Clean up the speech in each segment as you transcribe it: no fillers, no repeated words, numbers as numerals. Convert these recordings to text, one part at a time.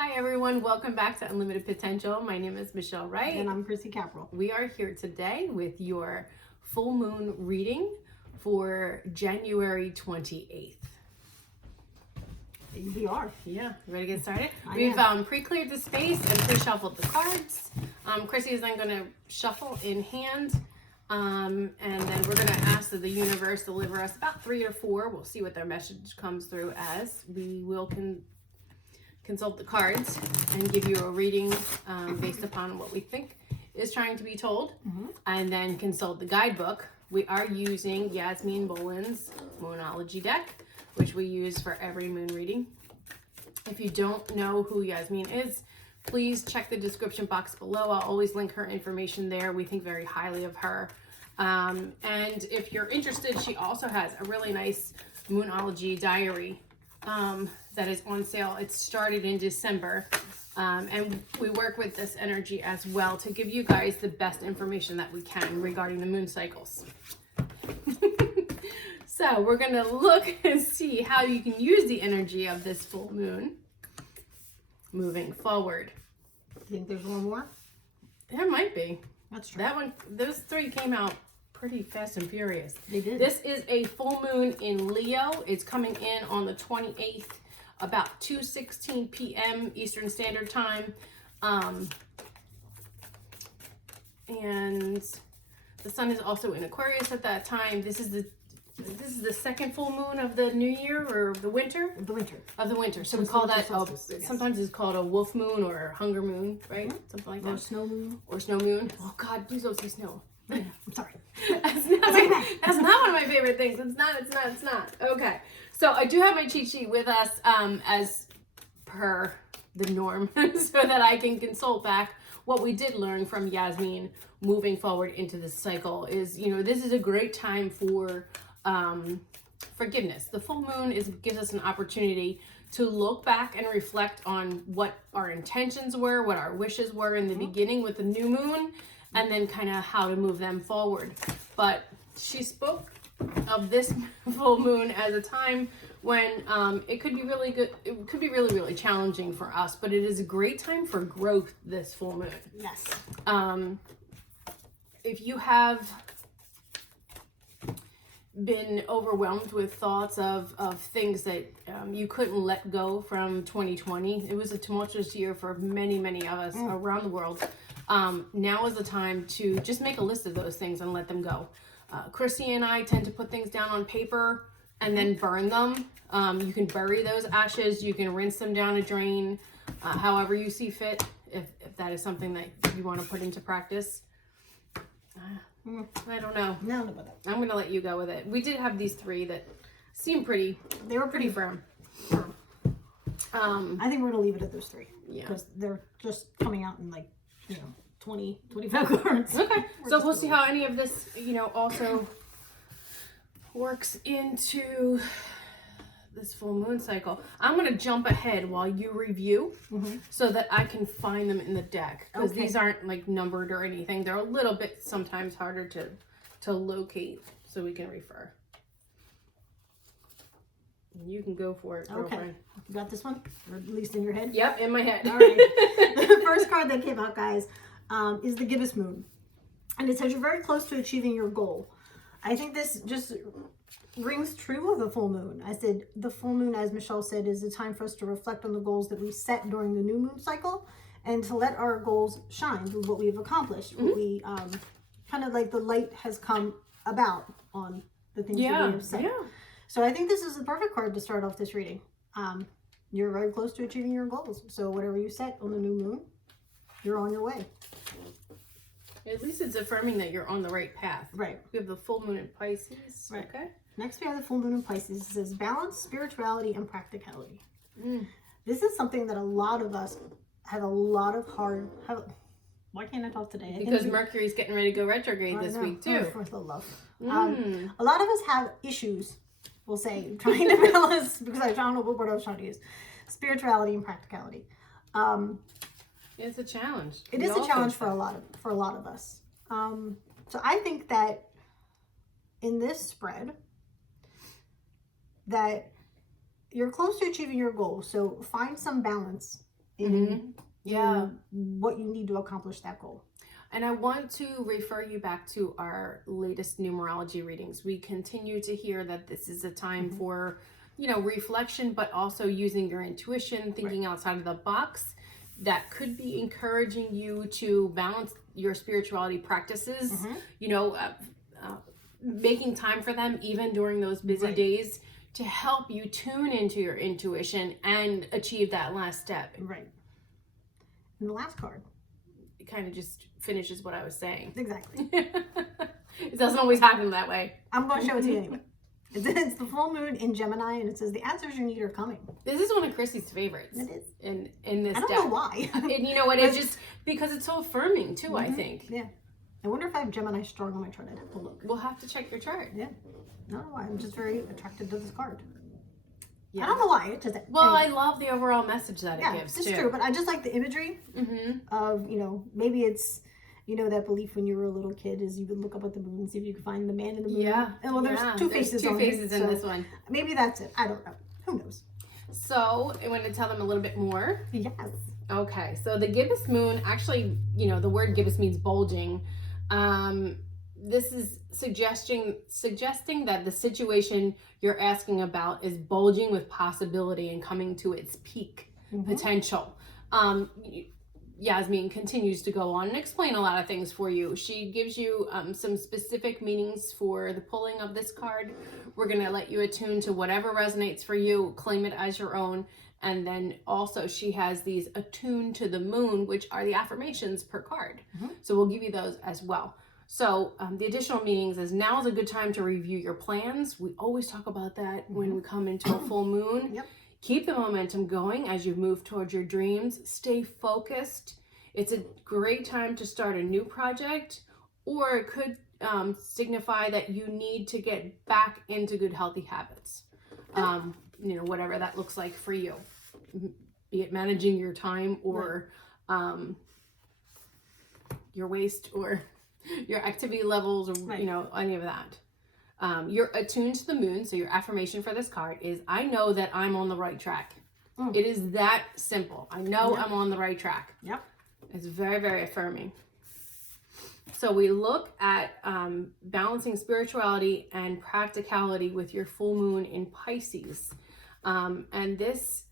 Hi everyone, welcome back to Unlimited Potential. My name is Michelle Wright. And I'm Chrissy Capral. We are here today with your full moon reading for January 28th. We are. Yeah, ready to get started? We've pre-cleared the space and pre-shuffled the cards. Chrissy is then going to shuffle in hand. And then we're going to ask that the universe deliver us about 3 or 4. We'll see what their message comes through as. We will consult the cards and give you a reading based upon what we think is trying to be told, and then consult the guidebook. We are using Yasmin Boland's Numerology deck, which we use for every moon reading. If you don't know who Yasmin is, please check the description box below. I'll always link her information there. We think very highly of her. And if you're interested, she also has a really nice Moonology diary that is on sale. It started in December, and we work with this energy as well to give you guys the best information that we can regarding the moon cycles. So we're going to look and see how you can use the energy of this full moon moving forward. Do you think there's one more? There might be. That's true. That one, those 3 came out pretty fast and furious. They did. This is a full moon in Leo. It's coming in on the 28th, about 2:16 p.m. Eastern Standard Time. And the sun is also in Aquarius at that time. This is the second full moon of the new year, or the winter? The winter. Of the winter. So we call that, yes. Sometimes it's called a wolf moon or hunger moon, right? Something like that. Or snow moon. Or snow moon. Oh God, please don't say snow. Yeah, I'm sorry. That's not one of my favorite things. It's not. Okay. So I do have my cheat sheet with us as per the norm so that I can consult back what we did learn from Yasmin moving forward into this cycle. Is, this is a great time for forgiveness. The full moon gives us an opportunity to look back and reflect on what our intentions were, what our wishes were in the beginning with the new moon, and then kind of how to move them forward. But she spoke of this full moon as a time when it could be really good. It could be really, really challenging for us, but it is a great time for growth, this full moon. Yes. If you have been overwhelmed with thoughts of things that you couldn't let go from 2020, it was a tumultuous year for many, many of us around the world. Now is the time to just make a list of those things and let them go. Chrissy and I tend to put things down on paper and then burn them. You can bury those ashes. You can rinse them down a drain, however you see fit, if that is something that you want to put into practice. I don't know. No, about that. I'm going to let you go with it. We did have these 3 that seemed pretty. They were pretty firm. I think we're going to leave it at those 3. Yeah. Because they're just coming out in 20, 25 cards. Okay. So we'll see how any of this, also works into this full moon cycle. I'm going to jump ahead while you review so that I can find them in the deck. Because these aren't numbered or anything. They're a little bit sometimes harder to locate, so we can refer. You can go for it, girlfriend. Okay. You got this one? Or at least in your head? Yep, in my head. All right. The first card that came out, guys, is the gibbous moon. And it says you're very close to achieving your goal. I think this just rings true of the full moon. I said the full moon, as Michelle said, is a time for us to reflect on the goals that we set during the new moon cycle and to let our goals shine with what we've accomplished. What we kind of like the light has come about on the things that we have said. Yeah. So I think this is the perfect card to start off this reading. You're very close to achieving your goals. So whatever you set on the new moon, you're on your way. At least it's affirming that you're on the right path. Right. We have the full moon in Pisces. Right. Okay. Next, we have the full moon in Pisces. It says balance, spirituality, and practicality. This is something that a lot of us have a lot of why can't I talk today? Because Mercury's getting ready to go retrograde this week, too. For the love. A lot of us have issues, we'll say, trying to balance, because I don't know what word I was trying to use, spirituality and practicality. It's a challenge. It is a challenge for a lot of us. So I think that in this spread, that you're close to achieving your goal. So find some balance in, Yeah. in what you need to accomplish that goal. And I want to refer you back to our latest numerology readings. We continue to hear that this is a time for, reflection, but also using your intuition, thinking outside of the box. That could be encouraging you to balance your spirituality practices, making time for them even during those busy days to help you tune into your intuition and achieve that last step. Right. And the last card. It kind of just finishes what I was saying. Exactly. It doesn't always happen that way. I'm going to show it to you anyway. It's the full moon in Gemini, and it says the answers you need are coming. This is one of Chrissy's favorites. It is. In this I don't deck. know why. And you know what? It's just because it's so affirming too, I think. Yeah. I wonder if I have Gemini strong on my chart. I'd have to look. We'll have to check your chart. Yeah. I don't know why. I'm just very attracted to this card. Yeah. I don't know why. It just Well, anyway. I love the overall message that it gives it's too. true, but I just like the imagery of, maybe it's, that belief when you were a little kid is you would look up at the moon and see if you could find the man in the moon. Yeah. And well, there's two faces There's two on faces here, in so this one. Maybe that's it. I don't know. Who knows? So I want to tell them a little bit more. Yes. Okay, so the gibbous moon, actually, the word gibbous means bulging. This is suggesting that the situation you're asking about is bulging with possibility and coming to its peak potential. Yasmin continues to go on and explain a lot of things for you. She gives you some specific meanings for the pulling of this card. We're going to let you attune to whatever resonates for you, claim it as your own. And then also she has these attuned to the moon, which are the affirmations per card. So we'll give you those as well. So the additional meanings is now is a good time to review your plans. We always talk about that when we come into a full moon. Yep. Keep the momentum going as you move towards your dreams. Stay focused. It's a great time to start a new project, or it could signify that you need to get back into good, healthy habits. Whatever that looks like for you, be it managing your time or your waste or your activity levels or, any of that. You're attuned to the moon. So your affirmation for this card is, I know that I'm on the right track. It is that simple. I know I'm on the right track. Yep. It's very, very affirming. So we look at balancing spirituality and practicality with your full moon in Pisces. And this,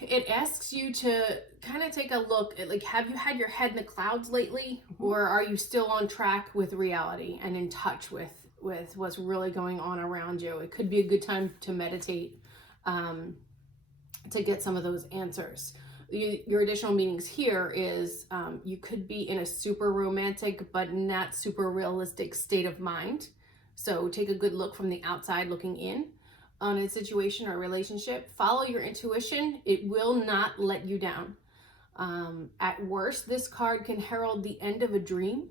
it asks you to kind of take a look at, have you had your head in the clouds lately? Or are you still on track with reality and in touch with what's really going on around you? It could be a good time to meditate to get some of those answers. Your additional meanings here is you could be in a super romantic but not super realistic state of mind. So take a good look from the outside looking in on a situation or relationship. Follow your intuition. It will not let you down. At worst, this card can herald the end of a dream.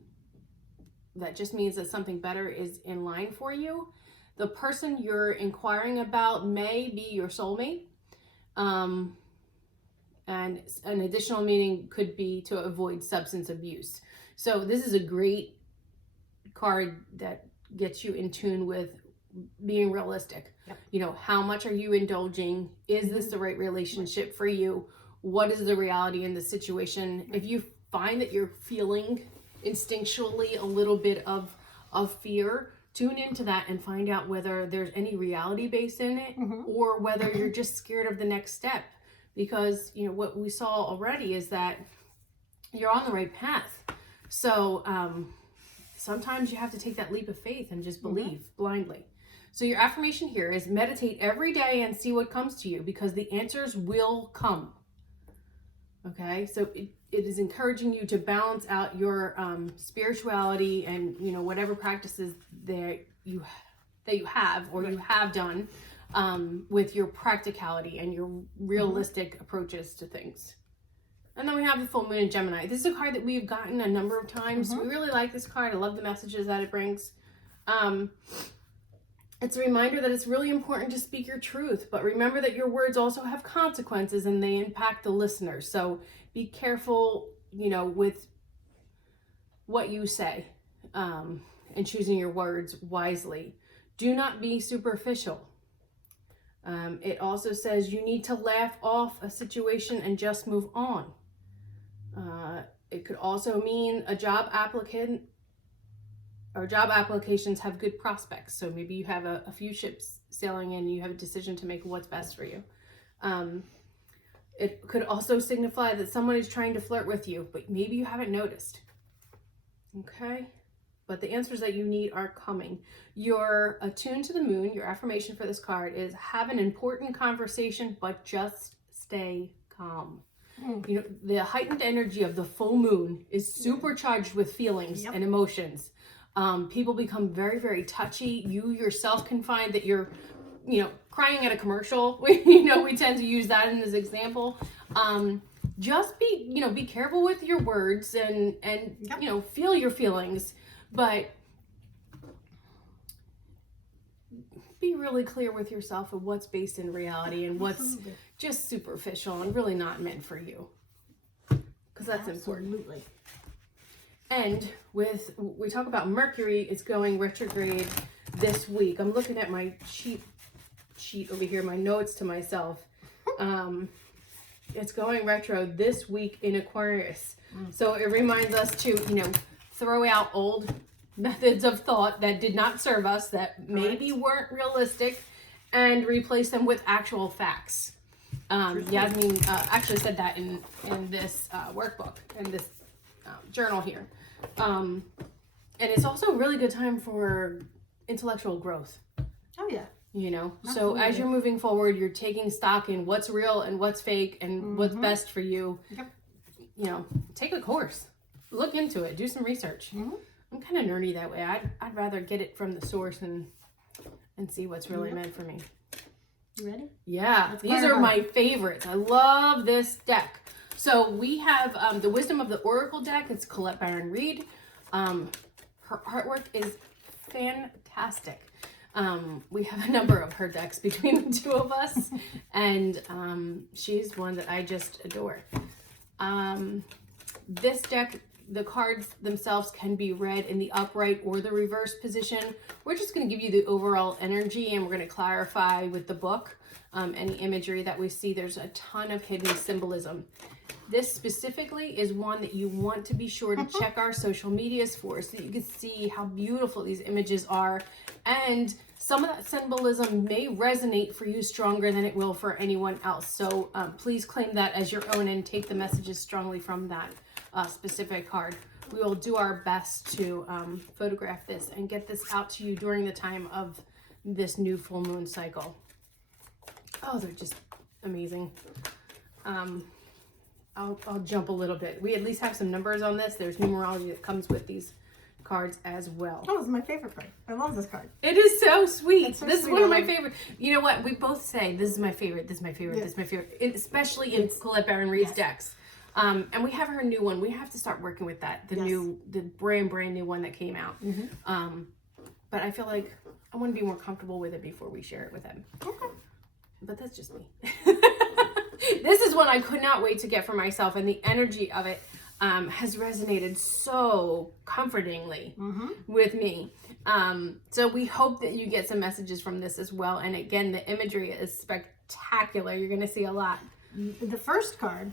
That just means that something better is in line for you. The person you're inquiring about may be your soulmate. And an additional meaning could be to avoid substance abuse. So this is a great card that gets you in tune with being realistic. Yep. How much are you indulging? Is this the right relationship for you? What is the reality in the situation? If you find that you're feeling instinctually a little bit of fear, tune into that and find out whether there's any reality based in it or whether you're just scared of the next step. Because, what we saw already is that you're on the right path. So sometimes you have to take that leap of faith and just believe blindly. So your affirmation here is meditate every day and see what comes to you, because the answers will come. Okay, so it is encouraging you to balance out your spirituality and, whatever practices that you have or you have done with your practicality and your realistic approaches to things. And then we have the full moon in Gemini. This is a card that we've gotten a number of times. We really like this card. I love the messages that it brings. It's a reminder that it's really important to speak your truth, but remember that your words also have consequences and they impact the listeners. So be careful, with what you say and choosing your words wisely. Do not be superficial. It also says you need to laugh off a situation and just move on. It could also mean a job applicant or job applications have good prospects. So maybe you have a few ships sailing in, you have a decision to make what's best for you. It could also signify that someone is trying to flirt with you, but maybe you haven't noticed. Okay? But the answers that you need are coming. You're attuned to the moon. Your affirmation for this card is have an important conversation, but just stay calm. You know, the heightened energy of the full moon is supercharged with feelings and emotions. People become very, very touchy. You yourself can find that you're, you know, crying at a commercial. You know, we tend to use that in this example. Just be careful with your words and you know, feel your feelings, but be really clear with yourself of what's based in reality and what's just superficial and really not meant for you. Because that's important. And we talk about Mercury is going retrograde this week. I'm looking at my sheet over here, my notes to myself. It's going retro this week in Aquarius. So it reminds us to, you know, throw out old methods of thought that did not serve us, that maybe weren't realistic, and replace them with actual facts. Yasmin actually said that in this workbook, in this journal here. And it's also a really good time for intellectual growth. Oh yeah. You know, absolutely. So as you're moving forward, you're taking stock in what's real and what's fake and what's best for you. You know, take a course, look into it, do some research. I'm kind of nerdy that way. I'd rather get it from the source and see what's really meant for me. You ready? Yeah, these are my favorites. I love this deck. So we have the Wisdom of the Oracle deck. It's Colette Barron-Reid. Her artwork is fantastic. We have a number of her decks between the two of us, and she's one that I just adore. This deck, the cards themselves can be read in the upright or the reverse position. We're just going to give you the overall energy, and we're going to clarify with the book any imagery that we see. There's a ton of hidden symbolism. This specifically is one that you want to be sure to check our social medias for, so that you can see how beautiful these images are, and some of that symbolism may resonate for you stronger than it will for anyone else. So please claim that as your own and take the messages strongly from that specific card. We will do our best to photograph this and get this out to you during the time of this new full moon cycle. Oh, they're just amazing. I'll jump a little bit. We at least have some numbers on this. There's numerology that comes with these cards as well. Oh, it's my favorite card. I love this card. It is so sweet. So this sweet. is one of my favorite. You know what? We both say this is my favorite. This is my favorite. This is my favorite. Especially in Colette Barron-Reid's decks. And we have her new one. We have to start working with that. The brand new one that came out. But I feel like I want to be more comfortable with it before we share it with them. Okay. But that's just me. This is one I could not wait to get for myself, and the energy of it has resonated so comfortingly with me. So we hope that you get some messages from this as well. And again, the imagery is spectacular. You're going to see a lot. The first card,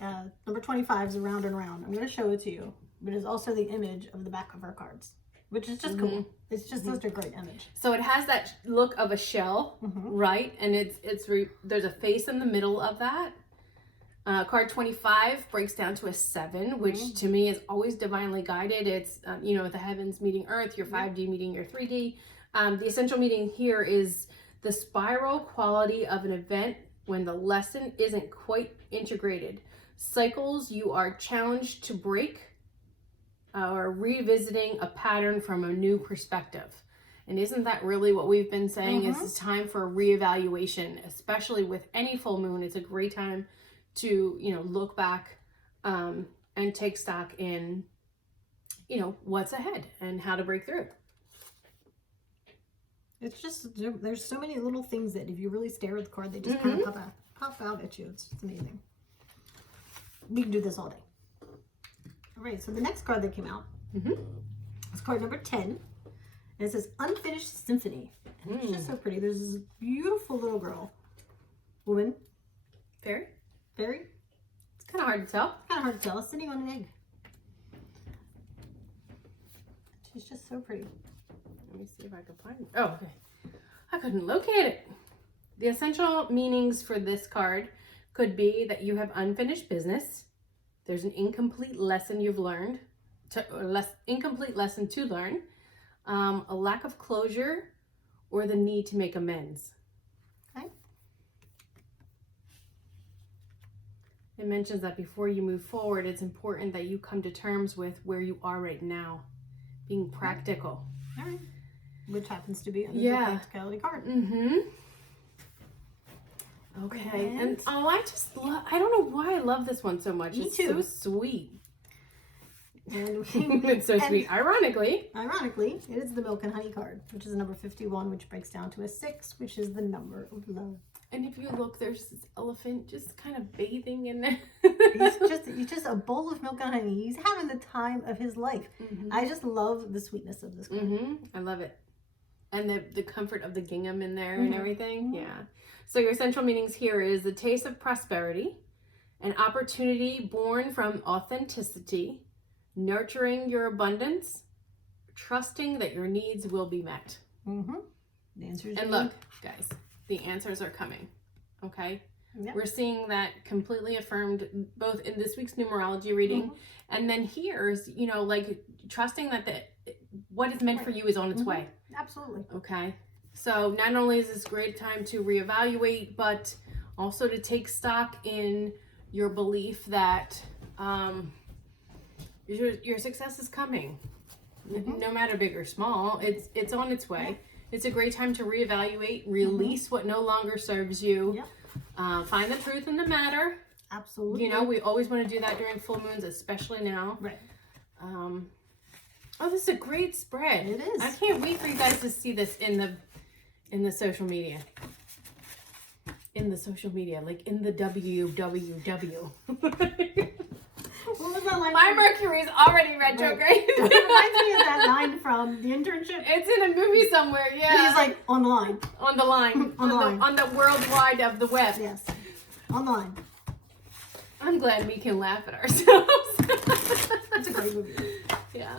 number 25, is around and around. I'm going to show it to you, but it's also the image of the back of our cards, which is just cool. It's just such a great image. So it has that look of a shell, right? And there's a face in the middle of that. Card 25 breaks down to a 7, which to me is always divinely guided. It's, the heavens meeting earth, your 5D meeting your 3D. The essential meaning here is the spiral quality of an event when the lesson isn't quite integrated. Cycles you are challenged to break, or revisiting a pattern from a new perspective. And isn't that really what we've been saying? It's time for a reevaluation, especially with any full moon. It's a great time to, look back and take stock in, what's ahead and how to break through. It's just, there's so many little things that if you really stare at the card, they just kind of pop out at you. It's amazing. We can do this all day. All right, so the next card that came out is card number 10. And it says Unfinished Symphony. And it's just so pretty. There's this beautiful little girl Woman. Fairy? Fairy. It's kind of hard to tell. Kind of hard to tell. Sitting on an egg. She's just so pretty. Let me see if I can find it. Oh, okay. I couldn't locate it. The essential meanings for this card could be that you have unfinished business. There's an incomplete lesson you've learned, incomplete lesson to learn, a lack of closure, or the need to make amends. Okay. It mentions that before you move forward, it's important that you come to terms with where you are right now, being practical. All right. Which happens to be a practicality card. Mm-hmm. Okay. And I just love, I don't know why I love this one so much. Me it's too. so sweet. And It's so sweet. Ironically, it is the Milk and Honey card, which is number 51, which breaks down to a 6, which is the number of love. and if you look, there's this elephant just kind of bathing in there. He's just a bowl of milk and honey. He's having the time of his life. Mm-hmm. I just love the sweetness of this card. Mm-hmm. I love it. And the comfort of the gingham in there and Mhm. everything. Mhm. Yeah. So your essential meanings here is the taste of prosperity, an opportunity born from authenticity, nurturing your abundance, trusting that your needs will be met. Mm-hmm. The answers. And look, guys, the answers are coming. Okay? Yep. We're seeing that completely affirmed both in this week's numerology reading Mhm. and then here's, like trusting that what is meant for you is on its Mhm. way. Absolutely. Okay. So not only is this a great time to reevaluate, but also to take stock in your belief that your success is coming. Mhm. No matter big or small, it's on its way. It's a great time to reevaluate, release what no longer serves you, Yep. find the truth in the matter. Absolutely. We always want to do that during full moons, especially now. Right. Oh, this is a great spread. It is. I can't wait for you guys to see this in the social media. In the social media, like in the www. What was that line? My Mercury's already retrograde. It reminds me of that line from The Internship. It's in a movie somewhere, And yeah. he's like, on the line. On the line. On the line. On the worldwide of the web. Yes. On the line. I'm glad we can laugh at ourselves. That's a great movie. Yeah.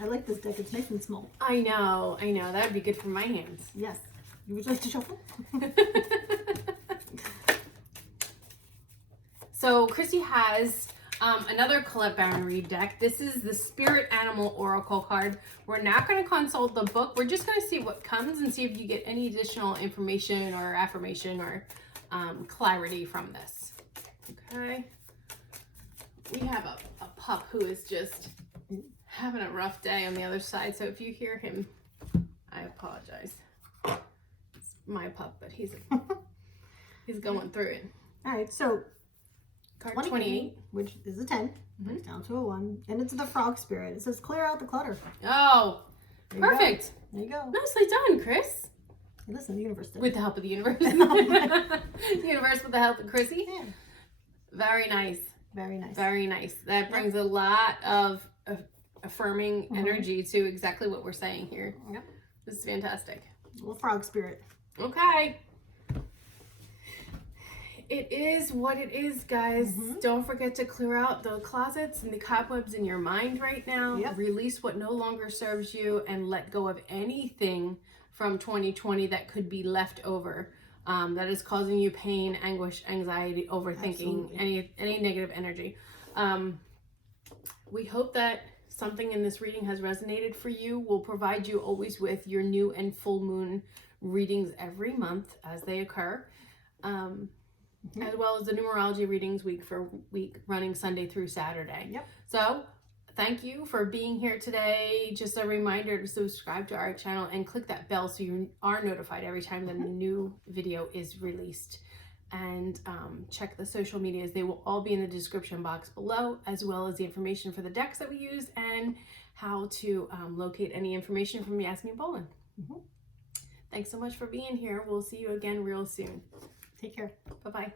I like this deck. It's nice and small. I know. That would be good for my hands. Yes. You would like to shuffle? So Chrissy has another Colette Barron-Reid deck. This is the Spirit Animal Oracle card. We're not going to consult the book. We're just going to see what comes and see if you get any additional information or affirmation or clarity from this. Okay. We have a pup who is just having a rough day on the other side. So if you hear him, I apologize. It's my pup, but he's going through it. All right. So Card 28. which is a 10, breaks down to a 1, and it's the Frog Spirit. It says clear out the clutter. Oh, There you go. perfect. There you go. Nicely done, Chris. Hey, listen, the universe did. With the help of the universe. Universe with the help of Chrissy. Yeah. Very nice. Very nice. Very nice. That brings a lot of affirming Mhm. energy to exactly what we're saying here. Yep. This is fantastic. Little Frog Spirit. Okay. It is what it is, guys. Mhm. Don't forget to clear out the closets and the cobwebs in your mind right now. Yep. Release what no longer serves you and let go of anything from 2020 that could be left over, that is causing you pain, anguish, anxiety, overthinking, any negative energy. We hope that something in this reading has resonated for you. We'll provide you always with your new and full moon readings every month as they occur. As well as the numerology readings week for week, running Sunday through Saturday. Yep. So thank you for being here today. Just a reminder to subscribe to our channel and click that bell so you are notified every time that a new video is released. And check the social medias. They will all be in the description box below, as well as the information for the decks that we used and how to locate any information from Yasmin Bolin. Mhm. Thanks so much for being here. We'll see you again real soon. Take care. Bye-bye.